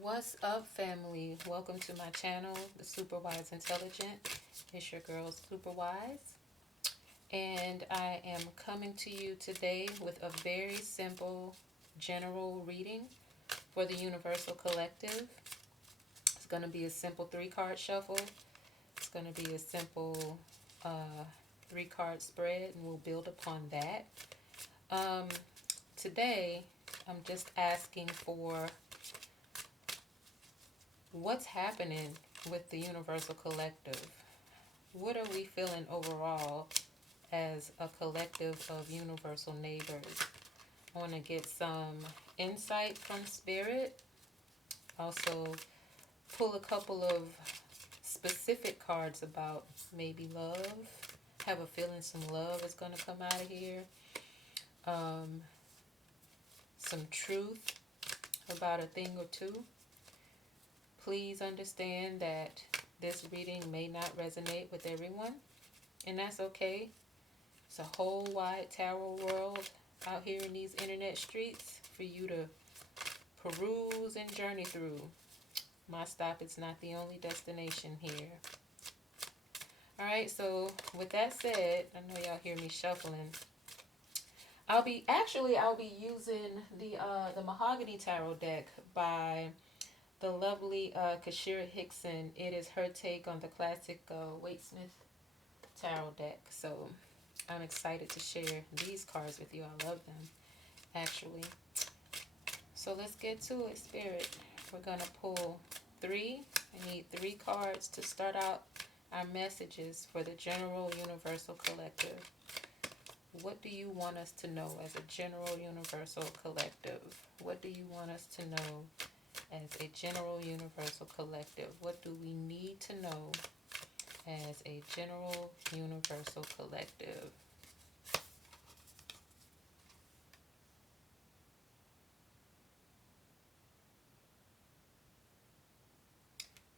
What's up, family? Welcome to my channel, The Super Wise Intelligent. It's your girl, Super Wise, and I am coming to you today with a very simple general reading for the Universal Collective. It's going to be a simple three-card shuffle. It's going to be a simple three-card spread, and we'll build upon that. Today, I'm just asking for what's happening with the Universal Collective. What are we feeling overall as a collective of universal neighbors? I want to get some insight from Spirit. Also, pull a couple of specific cards about maybe love. Have a feeling some love is going to come out of here. Some truth about a thing or two. Please understand that this reading may not resonate with everyone, and that's okay. It's a whole wide tarot world out here in these internet streets for you to peruse and journey through. My stop is not the only destination here. Alright, so with that said, I know y'all hear me shuffling. I'll be using the Mahogany Tarot deck by the lovely Kashira Hickson. It is her take on the classic Waitsmith Tarot deck. So I'm excited to share these cards with you. I love them, actually. So let's get to it, Spirit. We're going to pull three. I need three cards to start out our messages for the General Universal Collective. What do you want us to know as a General Universal Collective? What do you want us to know as a General Universal Collective? What do we need to know as a General Universal Collective?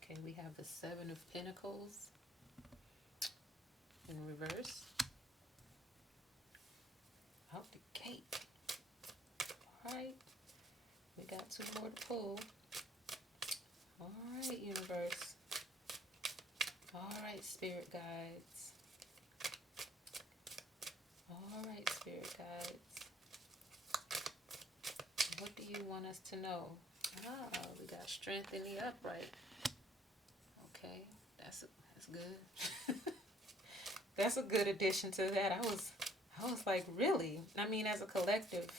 Okay, we have the Seven of Pentacles in reverse. Out the gate. Alright. We got two more to pull. Alright, universe. Alright, spirit guides. Alright, spirit guides. What do you want us to know? We got strength in the upright. Okay, that's good. That's a good addition to that. I was like, really? I mean, as a collective,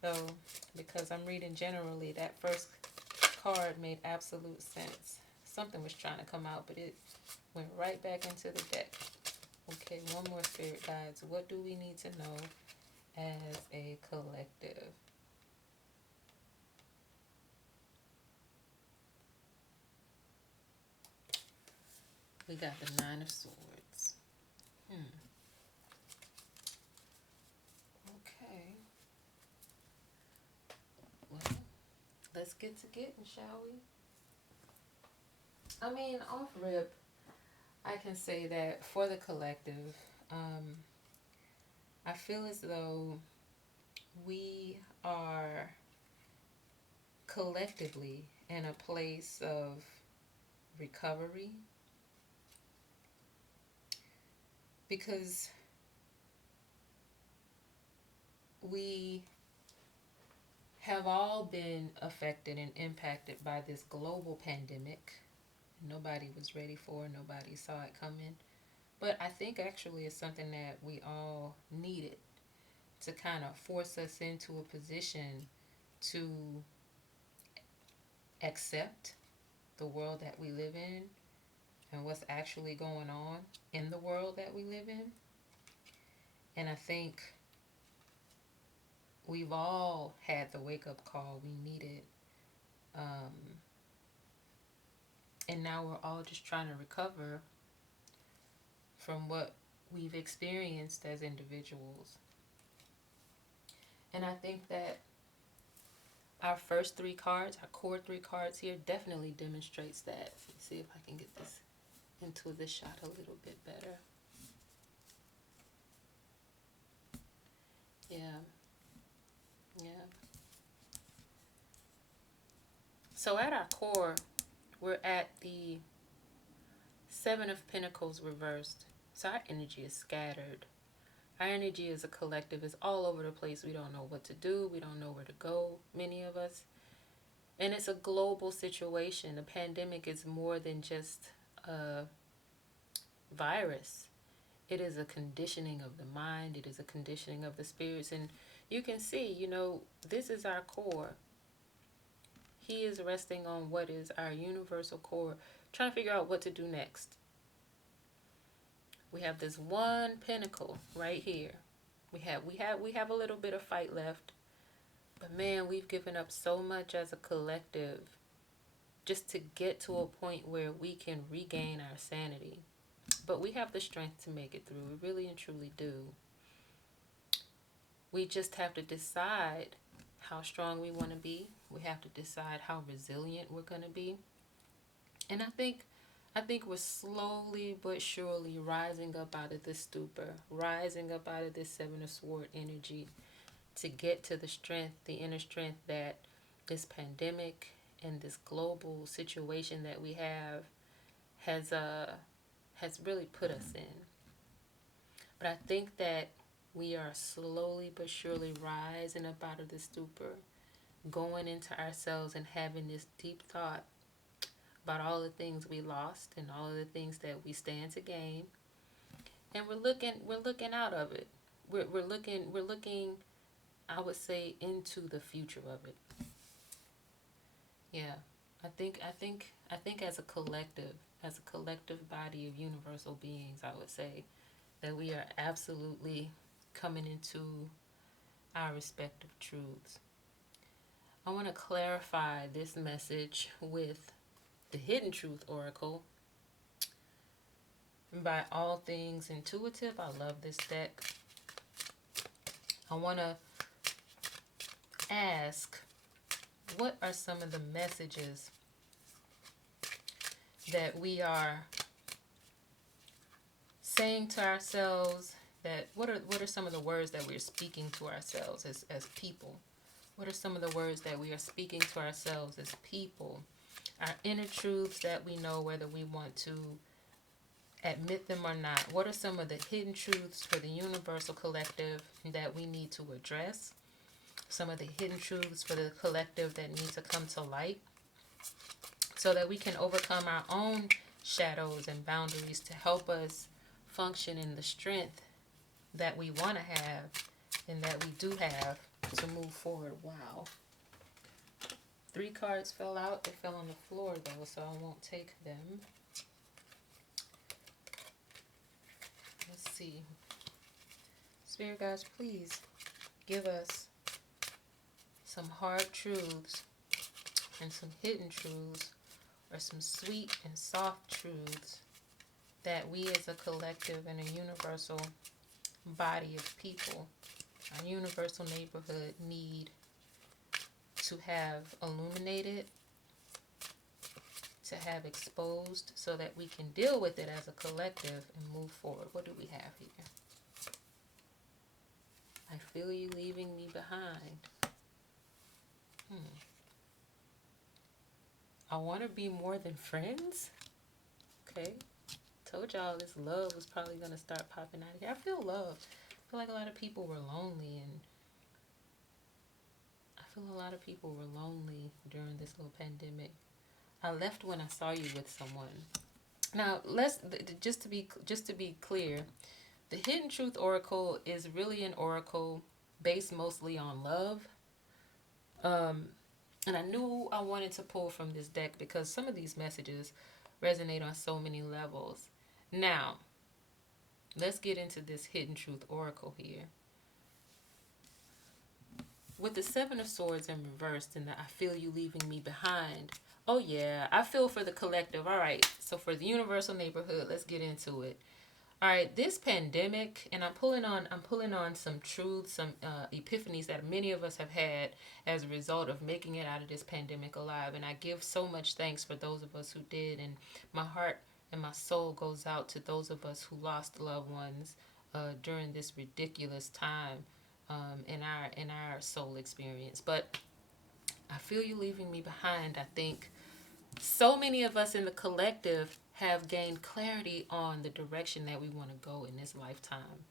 though, because I'm reading generally, that first card made absolute sense. Something was trying to come out, but it went right back into the deck. Okay, one more, spirit guides. What do we need to know as a collective? We got the Nine of Swords. Okay. Well, let's get to getting, shall we? I mean, off rip, I can say that for the collective, I feel as though we are collectively in a place of recovery, because we have all been affected and impacted by this global pandemic. Nobody was ready for, nobody saw it coming. But I think actually it's something that we all needed to kind of force us into a position to accept the world that we live in and what's actually going on in the world that we live in. And I think we've all had the wake-up call we needed. And now we're all just trying to recover from what we've experienced as individuals. And I think that our first three cards, our core three cards here, definitely demonstrates that. Let's see if I can get this into this shot a little bit better. Yeah. So at our core, we're at the Seven of Pentacles reversed. So our energy is scattered. Our energy as a collective is all over the place. We don't know what to do. We don't know where to go, many of us. And it's a global situation. The pandemic is more than just a virus. It is a conditioning of the mind. It is a conditioning of the spirits. And you can see, this is our core. He is resting on what is our universal core, trying to figure out what to do next. We have this one pentacle right here. We have a little bit of fight left. But man, we've given up so much as a collective just to get to a point where we can regain our sanity. But we have the strength to make it through. We really and truly do. We just have to decide how strong we want to be. We have to decide how resilient we're going to be. And I think we're slowly but surely rising up out of this stupor, rising up out of this Seven of Swords energy to get to the strength, the inner strength that this pandemic and this global situation that we have has really put us in. But I think that we are slowly but surely rising up out of the stupor, going into ourselves and having this deep thought about all the things we lost and all of the things that we stand to gain. And we're looking out of it. We're looking, I would say, into the future of it. Yeah. I think as a collective body of universal beings, I would say that we are absolutely coming into our respective truths. I want to clarify this message with the Hidden Truth Oracle. By all things intuitive, I love this deck. I want to ask, what are some of the messages that we are saying to ourselves? That what are some of the words that we're speaking to ourselves as people? What are some of the words that we are speaking to ourselves as people? Our inner truths that we know, whether we want to admit them or not. What are some of the hidden truths for the universal collective that we need to address? Some of the hidden truths for the collective that need to come to light so that we can overcome our own shadows and boundaries to help us function in the strength that we want to have and that we do have to move forward. Wow. 3 cards fell out. They fell on the floor though, so I won't take them. Let's see. Spirit guides, please give us some hard truths and some hidden truths, or some sweet and soft truths that we as a collective and a universal body of people, our universal neighborhood, need to have illuminated, to have exposed, so that we can deal with it as a collective and move forward. What do we have here? I feel you leaving me behind. I want to be more than friends. Okay. Told y'all this love was probably going to start popping out of here. I feel love. I feel like a lot of people were lonely, and during this little pandemic. I left when I saw you with someone. Now, just to be clear, the Hidden Truth Oracle is really an oracle based mostly on love. And I knew I wanted to pull from this deck because some of these messages resonate on so many levels. Now, let's get into this Hidden Truth Oracle here. With the Seven of Swords in reverse and the I feel you leaving me behind. Oh yeah, I feel for the collective. All right, so for the universal neighborhood, let's get into it. All right, this pandemic, and I'm pulling on some truths, some epiphanies that many of us have had as a result of making it out of this pandemic alive. And I give so much thanks for those of us who did. And my heart and my soul goes out to those of us who lost loved ones during this ridiculous time in our soul experience. But I feel you leaving me behind. I think so many of us in the collective have gained clarity on the direction that we want to go in this lifetime.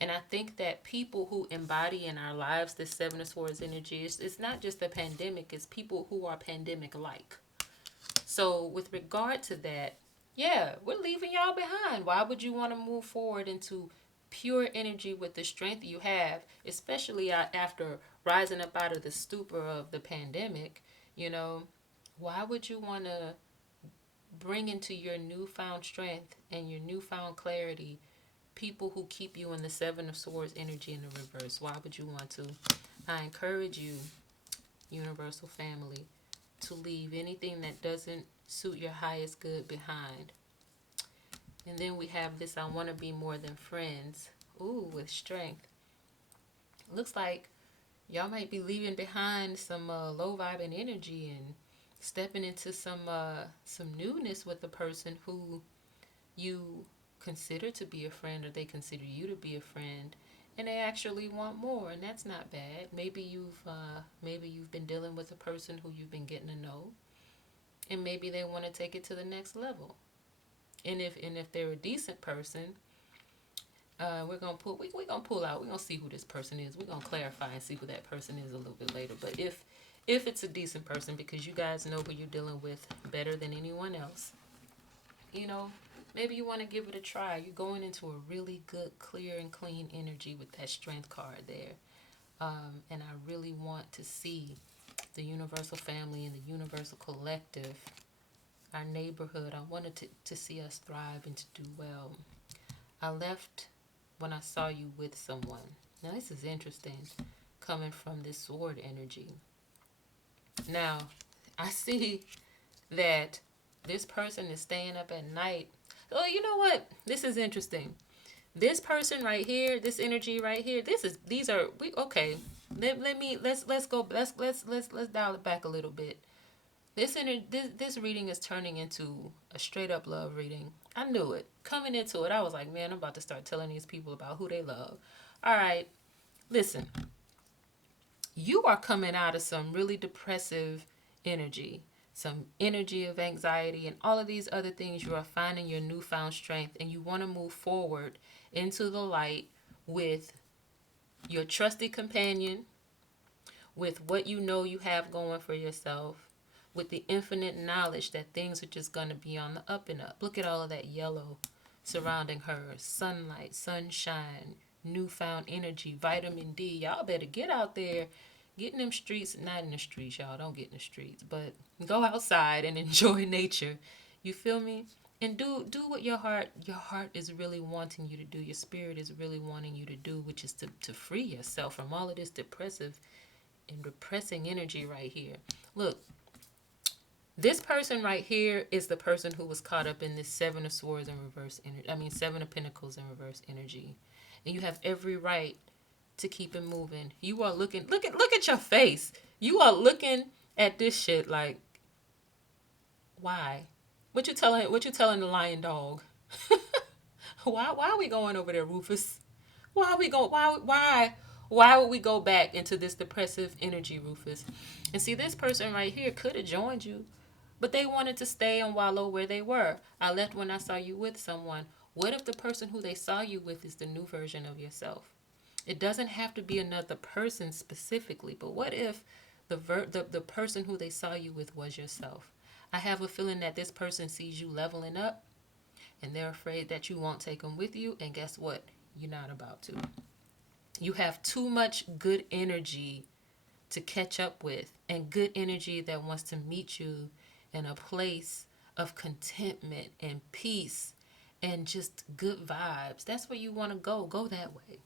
And I think that people who embody in our lives this Seven of Swords energy, it's not just the pandemic, it's people who are pandemic like. So, with regard to that, yeah, we're leaving y'all behind. Why would you want to move forward into pure energy with the strength you have, especially after rising up out of the stupor of the pandemic? You know, why would you want to bring into your newfound strength and your newfound clarity people who keep you in the Seven of Swords energy in the reverse? Why would you want to? I encourage you, universal family, to leave anything that doesn't suit your highest good behind. And then we have this I want to be more than friends. Ooh, with strength. Looks like y'all might be leaving behind some low vibing energy and stepping into some newness with a person who you consider to be a friend, or they consider you to be a friend, and they actually want more, and that's not bad. Maybe you've been dealing with a person who you've been getting to know, and maybe they want to take it to the next level. And if they're a decent person, we're gonna see who this person is. We're gonna clarify and see who that person is a little bit later. But if it's a decent person, because you guys know who you're dealing with better than anyone else, you know, maybe you want to give it a try. You're going into a really good, clear, and clean energy with that strength card there. And I really want to see the universal family and the universal collective, our neighborhood. I wanted to see us thrive and to do well. I left when I saw you with someone. Now, this is interesting coming from this sword energy. Now, I see that this person is staying up at night. Oh, you know what? This is interesting. This person right here, this energy right here, these are we okay. Let's go let's dial it back a little bit. This reading is turning into a straight up love reading. I knew it. Coming into it, I was like, man, I'm about to start telling these people about who they love. All right. Listen. You are coming out of some really depressive energy, some energy of anxiety, and all of these other things. You are finding your newfound strength, and you want to move forward into the light with your trusted companion, with what you know you have going for yourself, with the infinite knowledge that things are just going to be on the up and up. Look at all of that yellow surrounding her, sunlight, sunshine, newfound energy, vitamin D. Y'all better get out there, get in them streets. Not in the streets, y'all, don't get in the streets, but go outside and enjoy nature. You feel me? And do what your heart is really wanting you to do, your spirit is really wanting you to do, which is to free yourself from all of this depressive and depressing energy right here. Look, this person right here is the person who was caught up in this Seven of Swords in reverse energy. I mean, Seven of Pentacles in reverse energy. And you have every right to keep it moving. You are looking, look at your face. You are looking at this shit like, why? What you telling the lion dog? Why are we going over there, Rufus? Why are we going why would we go back into this depressive energy, Rufus? And see, this person right here could have joined you, but they wanted to stay and wallow where they were. I left when I saw you with someone. What if the person who they saw you with is the new version of yourself? It doesn't have to be another person specifically, but what if the person who they saw you with was yourself? I have a feeling that this person sees you leveling up, and they're afraid that you won't take them with you, and guess what? You're not about to. You have too much good energy to catch up with, and good energy that wants to meet you in a place of contentment and peace and just good vibes. That's where you want to go. Go that way.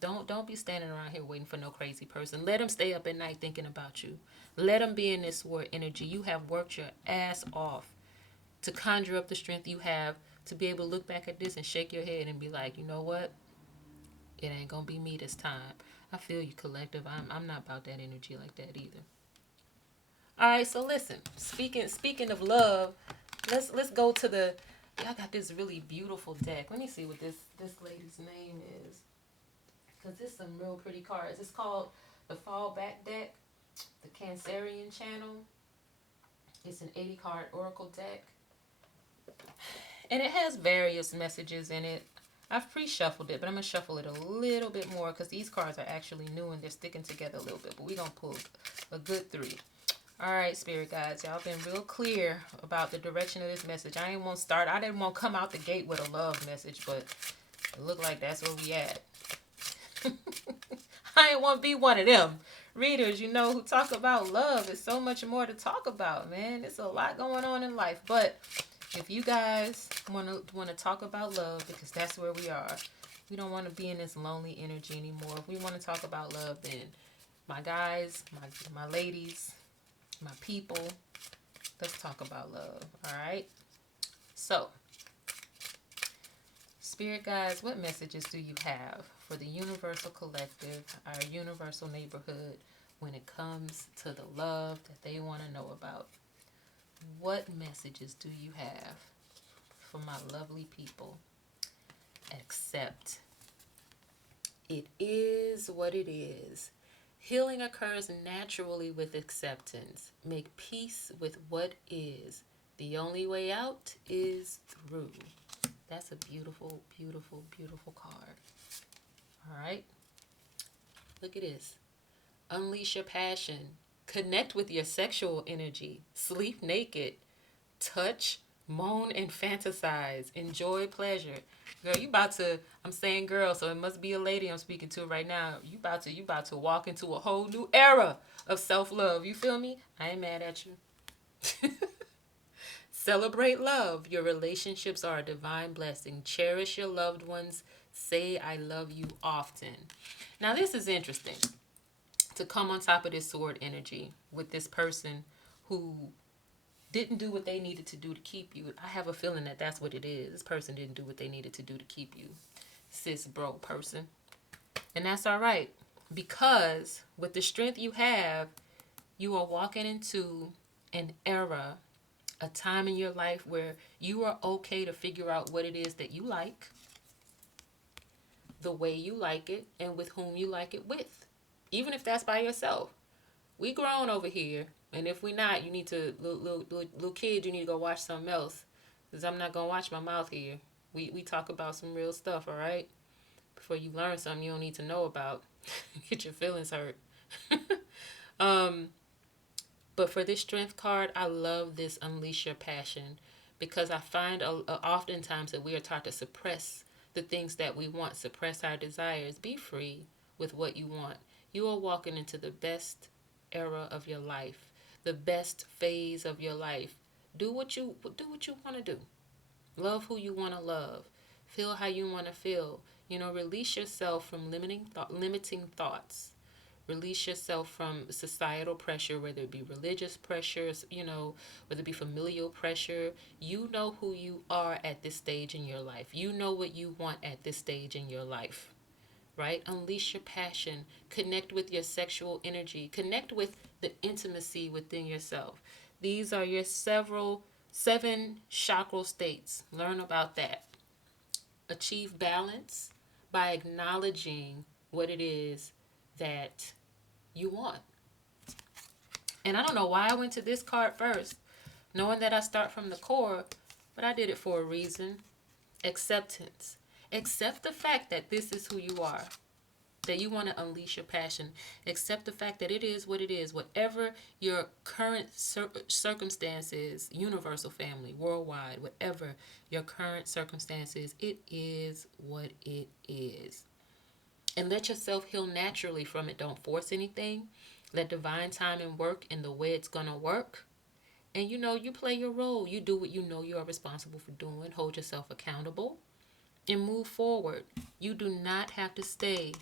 Don't be standing around here waiting for no crazy person. Let them stay up at night thinking about you. Let them be in this war energy. You have worked your ass off to conjure up the strength you have to be able to look back at this and shake your head and be like, you know what? It ain't gonna be me this time. I feel you, collective. I'm not about that energy like that either. All right, so listen. Speaking of love, let's go to the. Y'all got this really beautiful deck. Let me see what this lady's name is, because this some real pretty cards. It's called the Fallback deck. the Cancerian channel. It's an 80 card oracle deck. And it has various messages in it. I've pre-shuffled it, but I'm going to shuffle it a little bit more because these cards are actually new and they're sticking together a little bit. But we're going to pull a good 3. All right, spirit guides, y'all been real clear about the direction of this message. I didn't want to come out the gate with a love message, but it looked like that's where we at. I didn't want to be one of them readers, who talk about love. There's so much more to talk about, man. There's a lot going on in life. But if you guys want to talk about love, because that's where we are. We don't want to be in this lonely energy anymore. If we want to talk about love, then my guys, my ladies, my people, let's talk about love. All right. So, spirit guides, what messages do you have for the universal collective, our universal neighborhood, when it comes to the love that they want to know about? What messages do you have for my lovely people? Accept. It is what it is. Healing occurs naturally with acceptance. Make peace with what is. The only way out is through. That's a beautiful, beautiful, beautiful card. All right. Look at this. Unleash your passion. Connect with your sexual energy. Sleep naked. Touch, moan, and fantasize. Enjoy pleasure. Girl, you about to, I'm saying girl, so it must be a lady I'm speaking to right now. You about to walk into a whole new era of self-love. You feel me? I ain't mad at you. Celebrate love. Your relationships are a divine blessing. Cherish your loved ones. Say I love you often. Now this is interesting. To come on top of this sword energy with this person who didn't do what they needed to do to keep you. I have a feeling that that's what it is. This person didn't do what they needed to do to keep you. Sis, bro, person. And that's all right. Because with the strength you have, you are walking into an era, a time in your life where you are okay to figure out what it is that you like, the way you like it, and with whom you like it with. Even if that's by yourself. We grown over here. And if we not, you need to, little kid, you need to go watch something else. Because I'm not going to watch my mouth here. We talk about some real stuff, all right? Before you learn something you don't need to know about. Get your feelings hurt. But for this strength card, I love this unleash your passion. Because I find oftentimes that we are taught to suppress the things that we want. Suppress our desires. Be free with what you want. You are walking into the best era of your life. The best phase of your life. Do what you want to do. Love who you want to love. Feel how you want to feel. Release yourself from limiting thoughts. Release yourself from societal pressure, whether it be religious pressures, whether it be familial pressure. You know who you are at this stage in your life. You know what you want at this stage in your life. Right? Unleash your passion. Connect with your sexual energy. Connect with the intimacy within yourself. These are your 7 chakral states. Learn about that. Achieve balance by acknowledging what it is that you want. And I don't know why I went to this card first, knowing that I start from the core, but I did it for a reason. Acceptance. Accept the fact that this is who you are, that you want to unleash your passion. Accept the fact that it is what it is. Whatever your current circumstances, universal family, worldwide, whatever your current circumstances, it is what it is. And let yourself heal naturally from it. Don't force anything. Let divine timing work in the way it's going to work. And you play your role. You do what you know you are responsible for doing. Hold yourself accountable. And move forward. You do not have to stay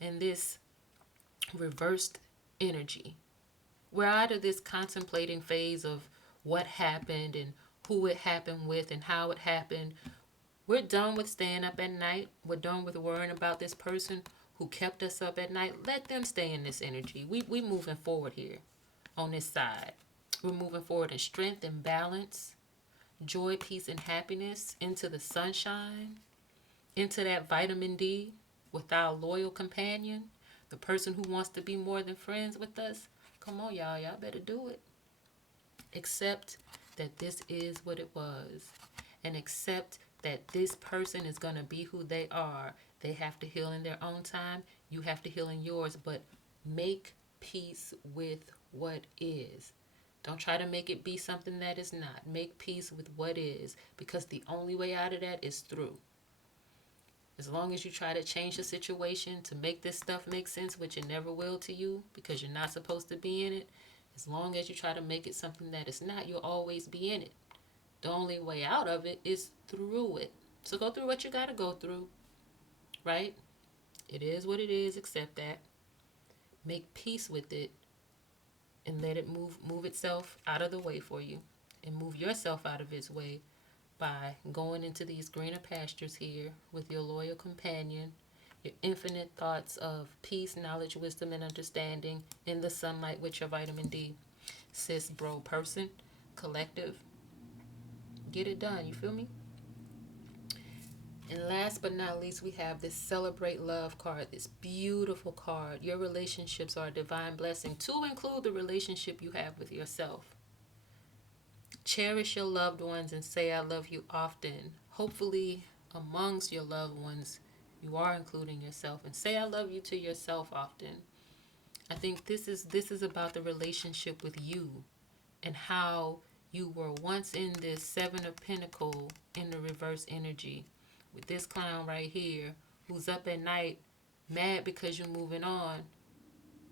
in this reversed energy. We're out of this contemplating phase of what happened and who it happened with and how it happened. We're done with staying up at night. We're done with worrying about this person who kept us up at night. Let them stay in this energy. We moving forward here on this side. We're moving forward in strength and balance. Joy, peace, and happiness into the sunshine, into that vitamin D with our loyal companion, The person who wants to be more than friends with us, come on, y'all. Y'all better do it. Accept that this is what it was. And accept that this person is going to be who they are. They have to heal in their own time. You have to heal in yours. But make peace with what is. Don't try to make it be something that is not. Make peace with what is. Because the only way out of that is through. As long as you try to change the situation to make this stuff make sense, which it never will to you because you're not supposed to be in it, as long as you try to make it something that it's not, you'll always be in it. The only way out of it is through it. So go through what you got to go through, right? It is what it is. Accept that. Make peace with it and let it move itself out of the way for you and move yourself out of its way by going into these greener pastures here with your loyal companion, your infinite thoughts of peace, knowledge, wisdom, and understanding in the sunlight with your vitamin D. Sis, bro, person, collective. Get it done. You feel me? And last but not least, we have this Celebrate Love card, this beautiful card. Your relationships are a divine blessing, to include the relationship you have with yourself. Cherish your loved ones and say I love you often. Hopefully, amongst your loved ones, you are including yourself. And say I love you to yourself often. I think this is about the relationship with you and how you were once in this Seven of Pentacles in the reverse energy with this clown right here who's up at night mad because you're moving on,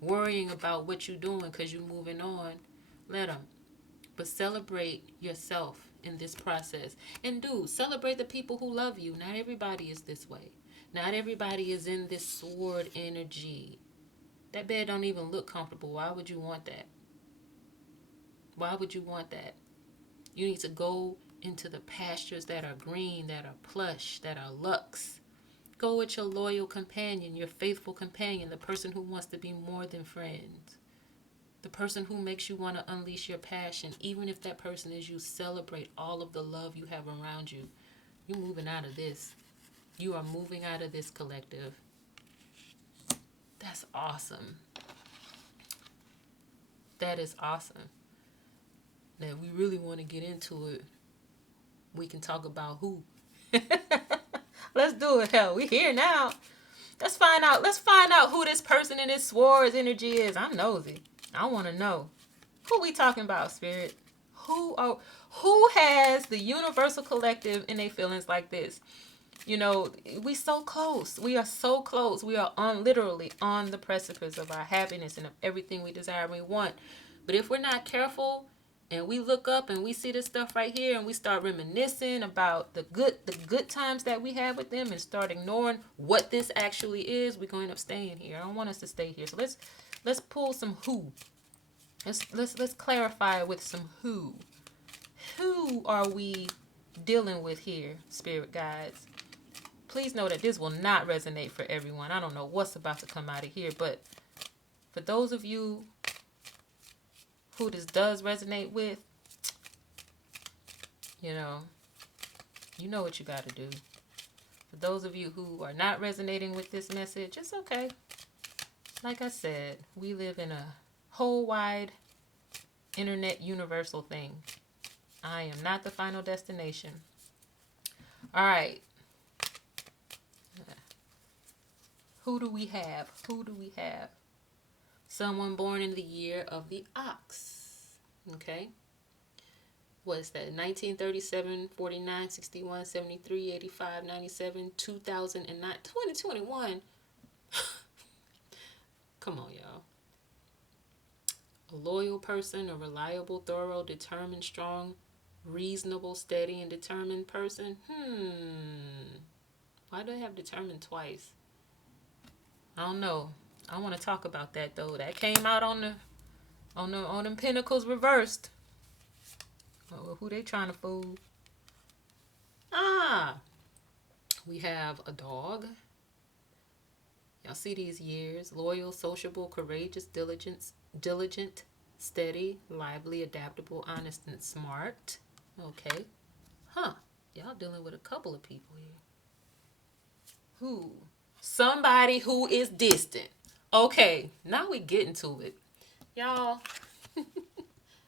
worrying about what you're doing because you're moving on. Let him. But celebrate yourself in this process. And do celebrate the people who love you. Not everybody is this way. Not everybody is in this sword energy. That bed don't even look comfortable. Why would you want that? Why would you want that? You need to go into the pastures that are green, that are plush, that are luxe. Go with your loyal companion, your faithful companion, the person who wants to be more than friends. The person who makes you want to unleash your passion, even if that person is you, celebrate all of the love you have around you. You're moving out of this. You are moving out of this, collective. That's awesome. That is awesome. Now, if we really want to get into it, we can talk about who. Let's do it. Hell, we here now. Let's find out who this person in this swords energy is. I'm nosy. I want to know. Who we talking about, Spirit? Who has the universal collective in their feelings like this? You know, we so close. We are so close. We are literally on the precipice of our happiness and of everything we desire and we want. But if we're not careful and we look up and we see this stuff right here and we start reminiscing about the good times that we have with them and start ignoring what this actually is, we're going to end up staying here. I don't want us to stay here. So let's pull some who. Let's clarify with some who. Who are we dealing with here, spirit guides? Please know that this will not resonate for everyone. I don't know what's about to come out of here, but for those of you who this does resonate with, you know what you got to do. For those of you who are not resonating with this message, it's okay. Like I said, we live in a whole wide internet universal thing. I am not the final destination. All right. Who do we have? Someone born in the year of the ox. Okay. What's that? 1937, 49, 61, 73, 85, 97, 2009, 2021. Come on, y'all. A loyal person, a reliable, thorough, determined, strong, reasonable, steady, and determined person. Why do I have determined twice? I don't know. I want to talk about that though. That came out on them pentacles reversed. Who they trying to fool? We have a dog. Y'all see these years: loyal, sociable, courageous, diligent, steady, lively, adaptable, honest, and smart. Okay. Y'all dealing with a couple of people here. Who? Somebody who is distant. Okay, now we get into it. Y'all,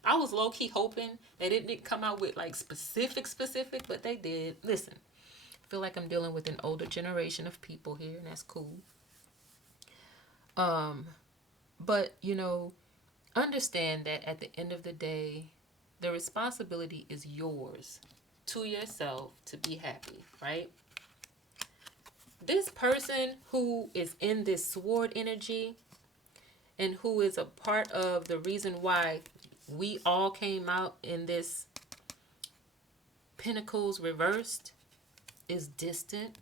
I was low key hoping that it didn't come out with like specific, but they did. Listen, I feel like I'm dealing with an older generation of people here, and that's cool. Um, but understand that at the end of the day, the responsibility is yours to yourself to be happy, right? This person who is in this sword energy and who is a part of the reason why we all came out in this pentacles reversed is distant.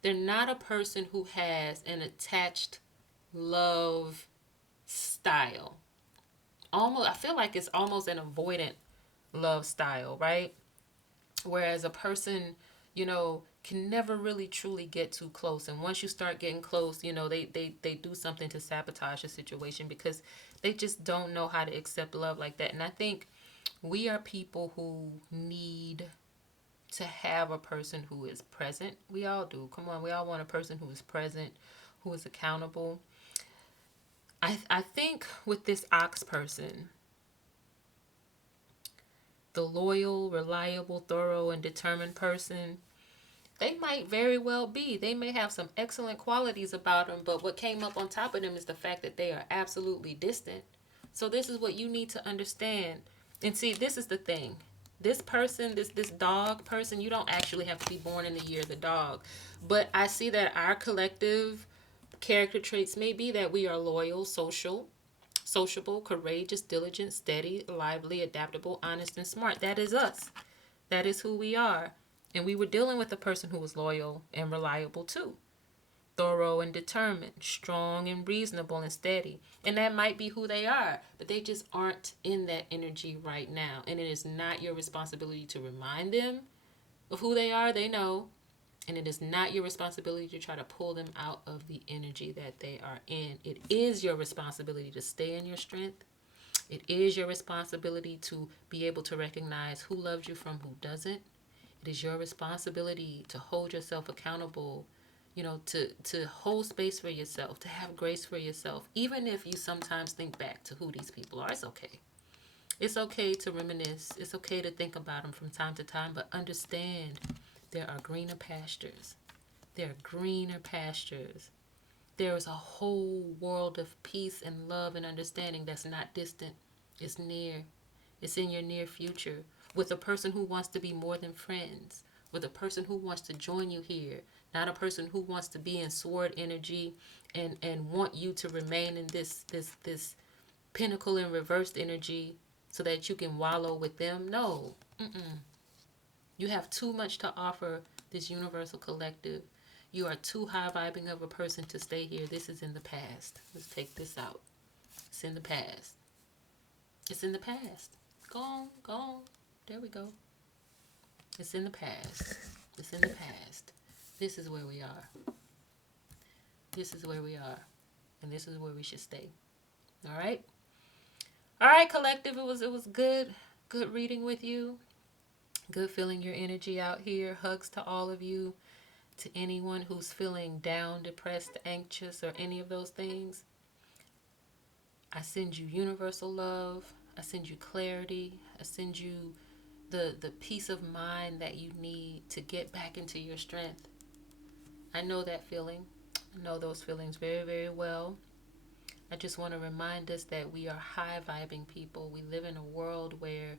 They're not a person who has an attached love style. Almost, I feel like it's almost an avoidant love style, right? Whereas a person, can never really truly get too close. And once you start getting close, they do something to sabotage the situation because they just don't know how to accept love like that. And I think we are people who need to have a person who is present. We all do. Come on, we all want a person who is present, who is accountable. I think with this ox person, the loyal, reliable, thorough, and determined person, they might very well be. They may have some excellent qualities about them, but what came up on top of them is the fact that they are absolutely distant. So this is what you need to understand. And see, this is the thing. This person, this dog person, you don't actually have to be born in the year of the dog. But I see that our collective character traits may be that we are loyal, sociable, courageous, diligent, steady, lively, adaptable, honest, and smart. That is us. That is who we are. And we were dealing with a person who was loyal and reliable too. Thorough and determined, strong and reasonable and steady. And that might be who they are, but they just aren't in that energy right now. And it is not your responsibility to remind them of who they are. They know. And it is not your responsibility to try to pull them out of the energy that they are in. It is your responsibility to stay in your strength. It is your responsibility to be able to recognize who loves you from who doesn't. It is your responsibility to hold yourself accountable, to hold space for yourself, to have grace for yourself. Even if you sometimes think back to who these people are, it's okay. It's okay to reminisce. It's okay to think about them from time to time, but understand there are greener pastures. There are greener pastures. There is a whole world of peace and love and understanding that's not distant. It's near. It's in your near future with a person who wants to be more than friends, with a person who wants to join you here, not a person who wants to be in sword energy and want you to remain in this pinnacle and reversed energy so that you can wallow with them. No. You have too much to offer this universal collective. You are too high vibing of a person to stay here. This is in the past. Let's take this out. It's in the past. It's in the past. Go on, go on. There we go. It's in the past. It's in the past. This is where we are. This is where we are. And this is where we should stay. All right? All right, collective. It was good. Good reading with you. Good feeling your energy out here. Hugs to all of you. To anyone who's feeling down, depressed, anxious, or any of those things. I send you universal love. I send you clarity. I send you the peace of mind that you need to get back into your strength. I know that feeling. I know those feelings very, very well. I just want to remind us that we are high vibing people. We live in a world where,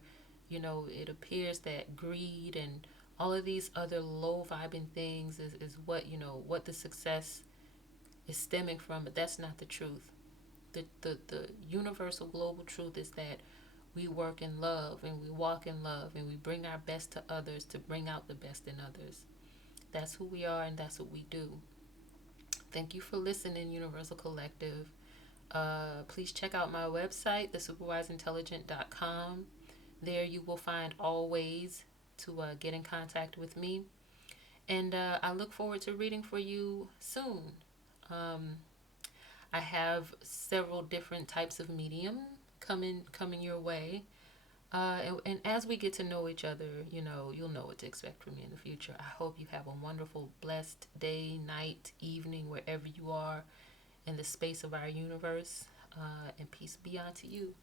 it appears that greed and all of these other low vibing things is what the success is stemming from, but that's not the truth. The universal global truth is that we work in love and we walk in love and we bring our best to others to bring out the best in others. That's who we are and that's what we do. Thank you for listening, Universal Collective. Please check out my website, thesuperwiseintelligent.com. There you will find all ways to get in contact with me. And I look forward to reading for you soon. I have several different types of medium coming your way. And as we get to know each other, you'll know what to expect from me in the future. I hope you have a wonderful, blessed day, night, evening, wherever you are. in the space of our universe. And peace be unto you.